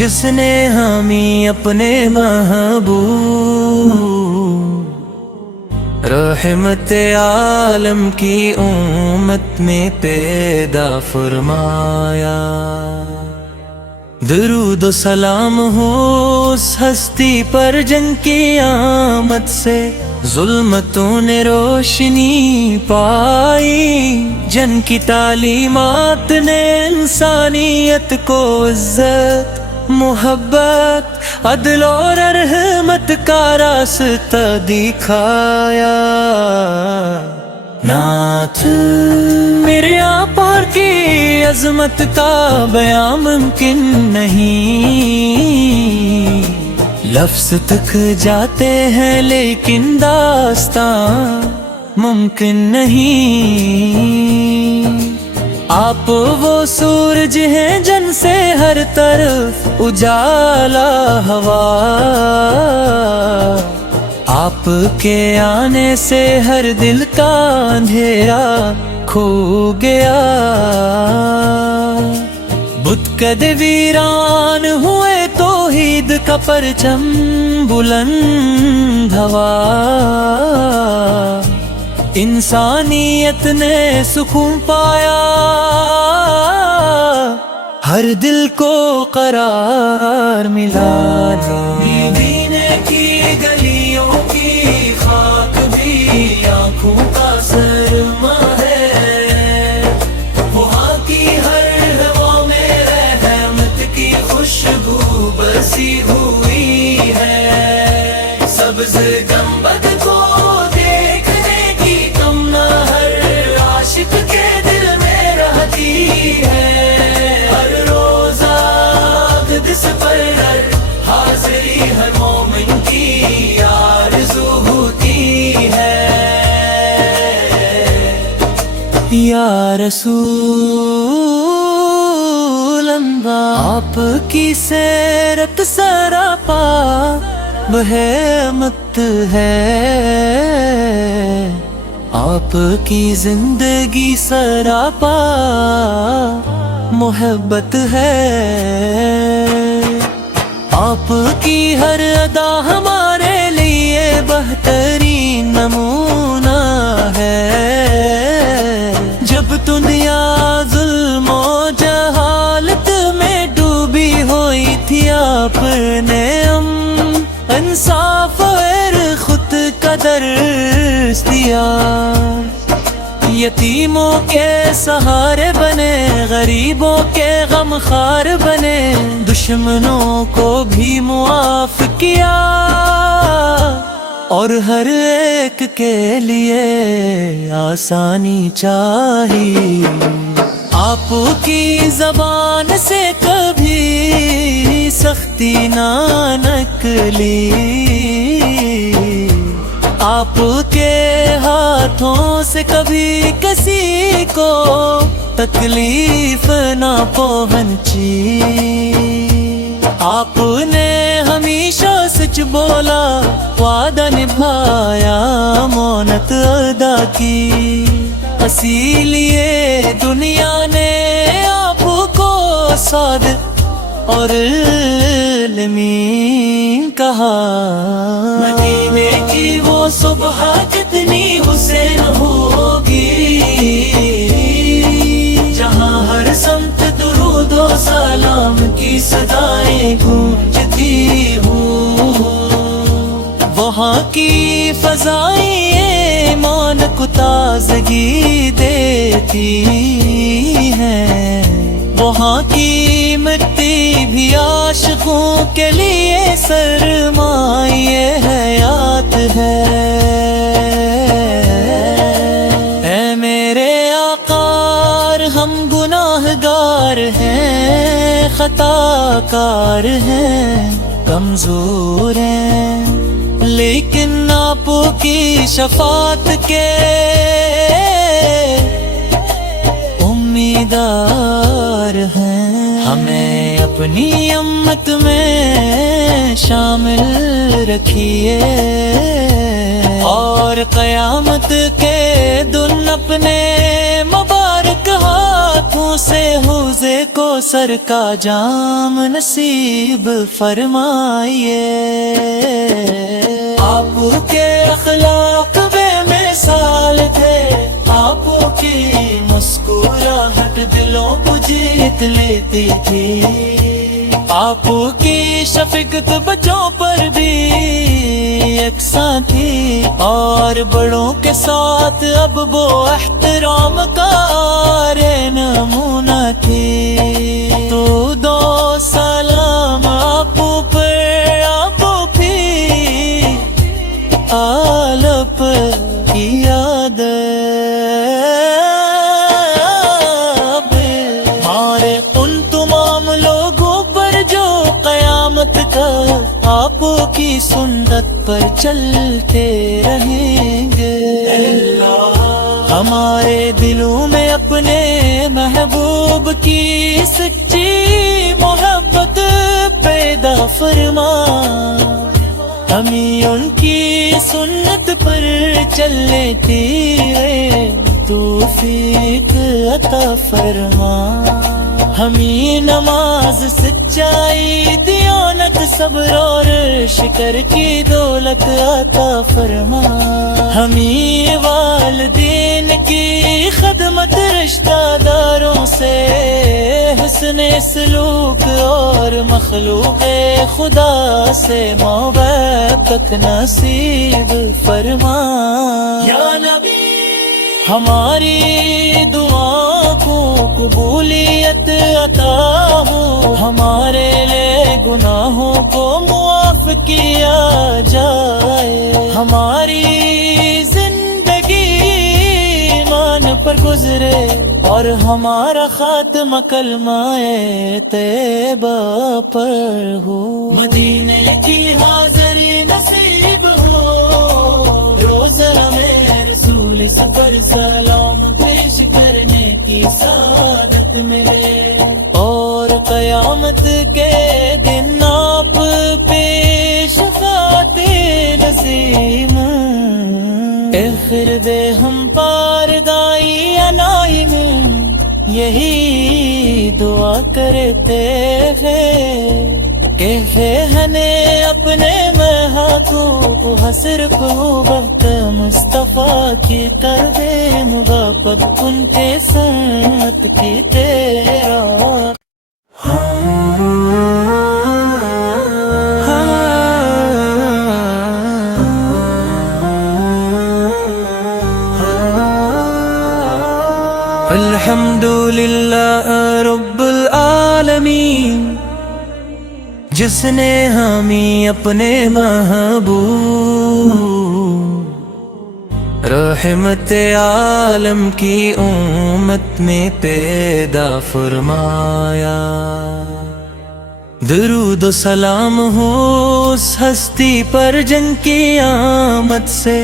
جس نے ہمیں اپنے محبوب رحمت عالم کی امت میں پیدا فرمایا۔ درود و سلام ہو اس ہستی پر جن کی آمد سے ظلمتوں نے روشنی پائی، جن کی تعلیمات نے انسانیت کو عزت، محبت، عدل اور رحمت کا راستہ دکھایا۔ نعت میرے آقا کی عظمت کا بیان ممکن نہیں، لفظ تک جاتے ہیں لیکن داستان ممکن نہیں۔ آپ وہ سورج ہیں جن سے ہر طرف اجالا ہوا، آپ کے آنے سے ہر دل کا اندھیرا کھو گیا۔ بت کد ویران ہوئے، توحید کا پرچم بلند ہوا، انسانیت نے سکون پایا، ہر دل کو قرار ملا۔ مدینے کی گلیوں کی خاک بھی آنکھوں کا سرما ہے، وہاں کی ہر ہوا میں رحمت کی خوشبو بسی ہوئی ہے۔ سبز گنبد کو دیکھنے کی تمنا ہر عاشق کے دل میں رہتی ہے، ہر روزہ اقدس پر حاضری ہر مومن کی آرزو ہوتی ہے۔ یا رسول اللہ، آپ کی سیرت سراپا رحمت ہے، آپ کی زندگی سراپا محبت ہے، آپ کی ہر ادا ہمارے لیے بہترین نمونہ ہے۔ جب دنیا ظلم و جہالت میں ڈوبی ہوئی تھی، آپ نے انصاف اور خود کا درس دیا، یتیموں کے سہارے بنے، غریبوں کے غم خوار بنے، دشمنوں کو بھی معاف کیا، اور ہر ایک کے لیے آسانی چاہی۔ آپ کی زبان سے کبھی سختی نہ نکلی، آپ کے ہاتھوں سے کبھی کسی کو تکلیف نہ پہنچی، آپ نے ہمیشہ سچ بولا، وعدہ نبھایا، امانت ادا کی، اسی لیے دنیا نے آپ کو صادق اور علمی کہا۔ مدینے کی وہ صبح کتنی حسین ہوگی، جہاں ہر سمت درود و سلام کی صدائیں گونجتی ہوں، وہاں کی فضائیں ایمان کو تازگی دیتی ہیں، وہاں کی مٹی بھی عاشقوں کے لیے سرمایہ حیات ہے۔ اے میرے آقا، ہم گناہگار ہیں، خطا کار ہیں، کمزور ہیں، لیکن آپ کی شفاعت کے امیدوار ہیں۔ ہمیں اپنی امت میں شامل رکھیے، اور قیامت کے دن اپنے مبارک ہاتھوں سے ہو حوضے کو سر کا جام نصیب فرمائیے، آپ کے اخلاق بے مثال تھے، آپ کی مسکراہٹ دلوں کو جیت لیتی تھی، آپ کی شفقت بچوں پر بھی یکساں تھی، اور بڑوں کے ساتھ اب وہ احترام کا آرے نمونہ تھی، تو دو سلام آپ پر، آپ بھی آلپ کی یاد ہمارے ان تمام لوگوں پر جو قیامت کا آپ کی سنت پر چلتے رہیں گے، ہمارے دلوں میں اپنے محبوب کی سچی محبت پیدا فرما، ہمیں ان کی سنت پر چلنے کی توفیق عطا فرما، ہمیں نماز سچائی دیانت صبر اور شکر کی دولت عطا فرما، ہمیں والدین کی خدمت رشتہ داروں سے حسن سلوک اور مخلوق خدا سے محبت نصیب فرما، یا نبی ہماری دعا کو قبولیت عطا ہو، ہمارے لئے گناہوں کو معاف کیا جائے، ہماری زندگی ایمان پر گزرے اور ہمارا خاتمہ کلمہ طیبہ پر ہو، مدینے کی حاضری نصیب ہو، روزہ میں رسول سفر سلام پیش کرنے کی سعادت ملے، اور قیامت کے دن آپ پیش شفاعت لزیم، اغفر دے ہم پاردائی انائی میں یہی دعا کرتے ہیں، کہتے ہیں اپنے میں ہاتھوں کو حسر کو وقت مصطفیٰ کی کر دے مغابت ان کے سنت کی تیرا الحمدللہ رب العالمین، جس نے ہمیں اپنے محبوب رحمت عالم کی امت میں پیدا فرمایا، درود و سلام ہو اس ہستی پر جن کی آمد سے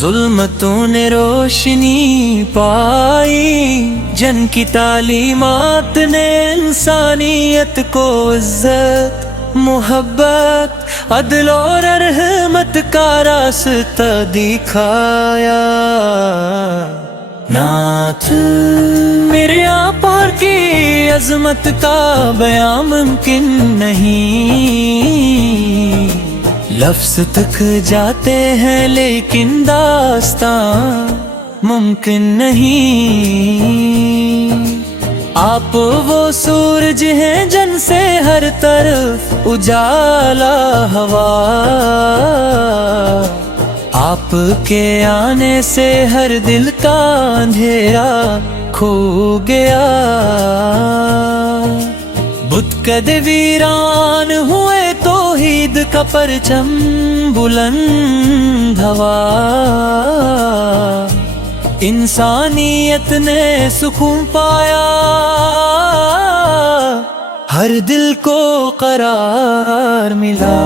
ظلمتوں نے روشنی پائی، جن کی تعلیمات نے انسانیت کو عزت محبت عدل اور رحمت کا راستہ دکھایا، نعت میرے آقا کی عظمت کا بیان ممکن نہیں، لفظ تک جاتے ہیں لیکن داستان ممکن نہیں، آپ وہ سورج ہیں جن سے ہر طرف اجالا ہوا، آپ کے آنے سے ہر دل کا اندھیرا کھو گیا، بت کد ویران ہوئے توحید کا پرچم بلند ہوا، انسانیت نے سکون پایا، ہر دل کو قرار ملا،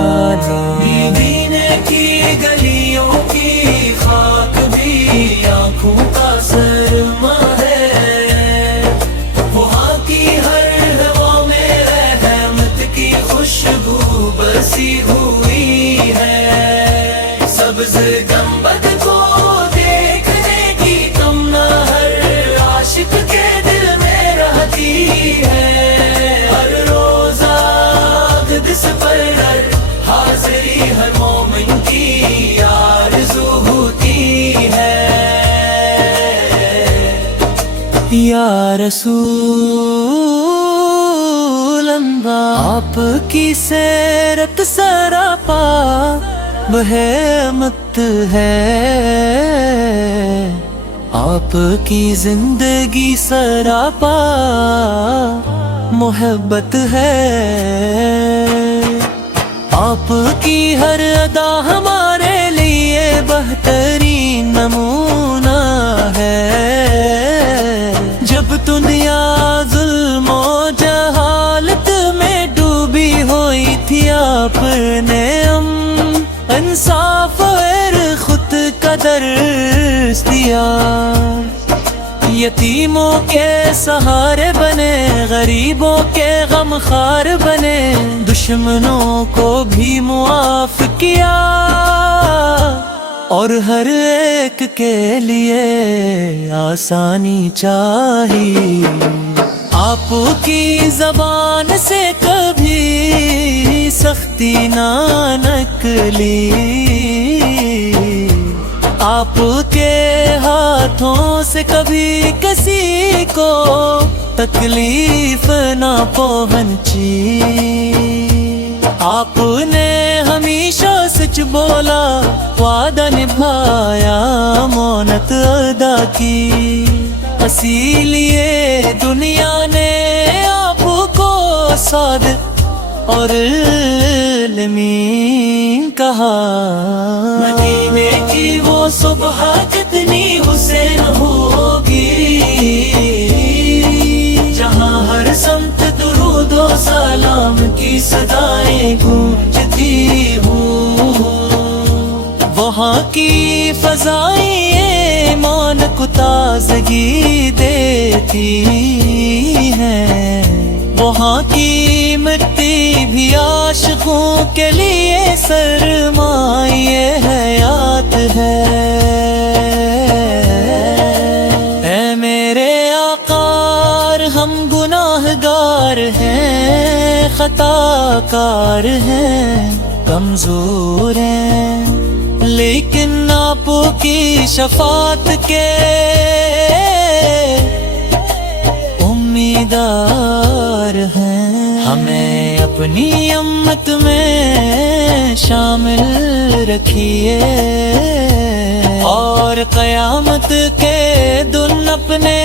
مدینے کی گلیوں کی خاک بھی آنکھوں کا سرما ہے، وہاں کی ہر ہوا میں رحمت کی خوشبو بسی ہوئی ہے، سبز گنبد کو دیکھنے کی تمنا ہر عاشق کے دل میں رہتی ہے، ہر روزہ قدس پر ہر حاضری ہر مومن کی آرزو ہوتی ہے۔ یا رسول اللہ، آپ کی سیرت سراپا بہمت ہے، آپ کی زندگی سراپا محبت ہے، آپ کی ہر ادا ہمارے لیے بہترین نمونہ ہے۔ جب دنیا ظلم و جہالت میں ڈوبی ہوئی تھی، آپ نے انصاف اور خود کا درس دیا، یتیموں کے سہارے بنے، غریبوں کے غم خوار بنے، دشمنوں کو بھی معاف کیا، اور ہر ایک کے لیے آسانی چاہی۔ آپ کی زبان سے کبھی سختی نہ نکلی، آپ کے ہاتھوں سے کبھی کسی کو تکلیف نہ پہنچی، آپ نے ہمیشہ سچ بولا، وعدہ نبھایا، امانت ادا کی، اسی لیے دنیا نے آپ کو صادق اور علمی کہا۔ مدینے کی وہ صبح کتنی حسین ہوگی، جہاں ہر سمت درود و سلام کی صدائیں گونجتی ہوں، وہاں کی فضائیں ایمان کو تازگی دیتی ہیں، وہاں کی مٹی بھی عاشقوں کے لیے سرمایہ حیات ہے۔ اے میرے آقا، ہم گناہگار ہیں، خطا کار ہیں، کمزور ہیں، لیکن آپ کی شفاعت کے امیدوار ہیں، ہمیں اپنی امت میں شامل رکھیے، اور قیامت کے دن اپنے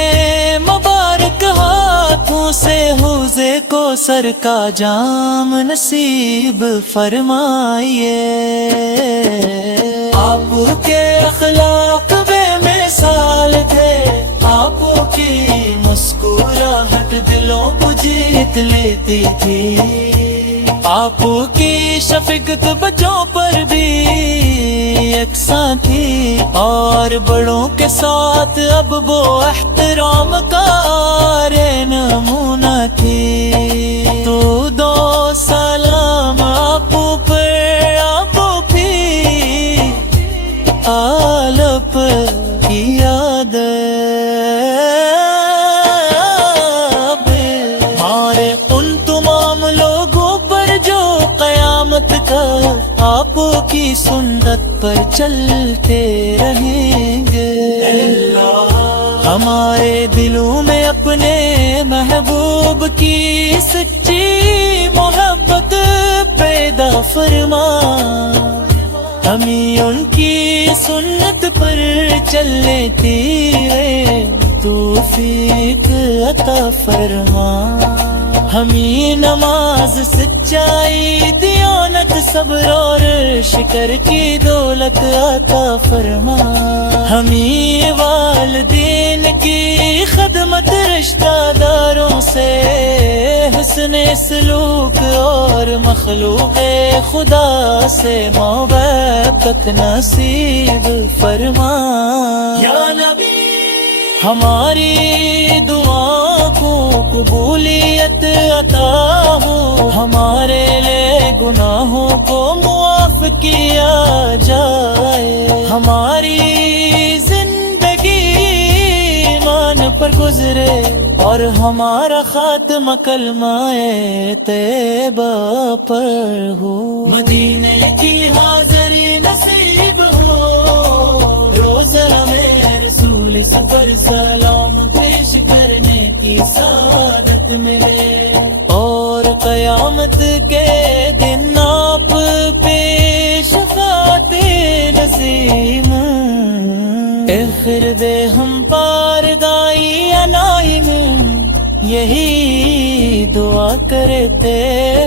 مبارک ہاتھوں سے حوضے کوثر کا جام نصیب فرمائیے۔ آپ کے اخلاق بے مثال تھے، آپ کی مسکراہٹ دلوں کو جیت لیتی تھی، آپ کی شفقت بچوں پر بھی یکساں تھی، اور بڑوں کے ساتھ اب وہ احترام کا آرے نمونہ تھی۔ تو دو سلام آپ پر، آپ بھی آلپ کی یاد ہمارے ان تمام لوگوں پر جو قیامت کا آپ کی سنت پر چلتے رہیں گے، ہمارے دلوں میں اپنے محبوب کی سچی محبت پیدا فرما، ہمیں ان کی سنت پر چلنے تیرے توفیق عطا فرما، ہمیں نماز سچائی دیانت صبر اور شکر کی دولت عطا فرما، ہمیں والدین کی خدمت رشتہ داروں سے حسن سلوک اور مخلوق خدا سے محبت نصیب فرما۔ یا نبی ہماری دعا کو قبولیت عطا ہو، ہمارے لئے گناہوں کو معاف کیا جائے، ہماری زندگی جان پر گزرے اور ہمارا خاتمہ کلمہ طیبہ پر ہو. مدینے کی حاضری نصیب ہو، روزہ میں رسول سفر سلام پیش کرنے کی سعادت ملے، اور قیامت کے دن آپ پہ شفاعت لزیم. اغفر دے ہم پاردائی انائی میں، یہی دعا کرتے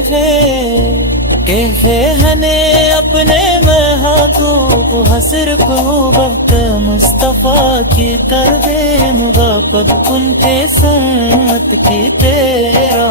ہیں. کیفے ہنے اپنے میں ہاتھوں کو حسر کو بہت مصطفیٰ کی کر دے مغافت ان کے سنت کی تیرا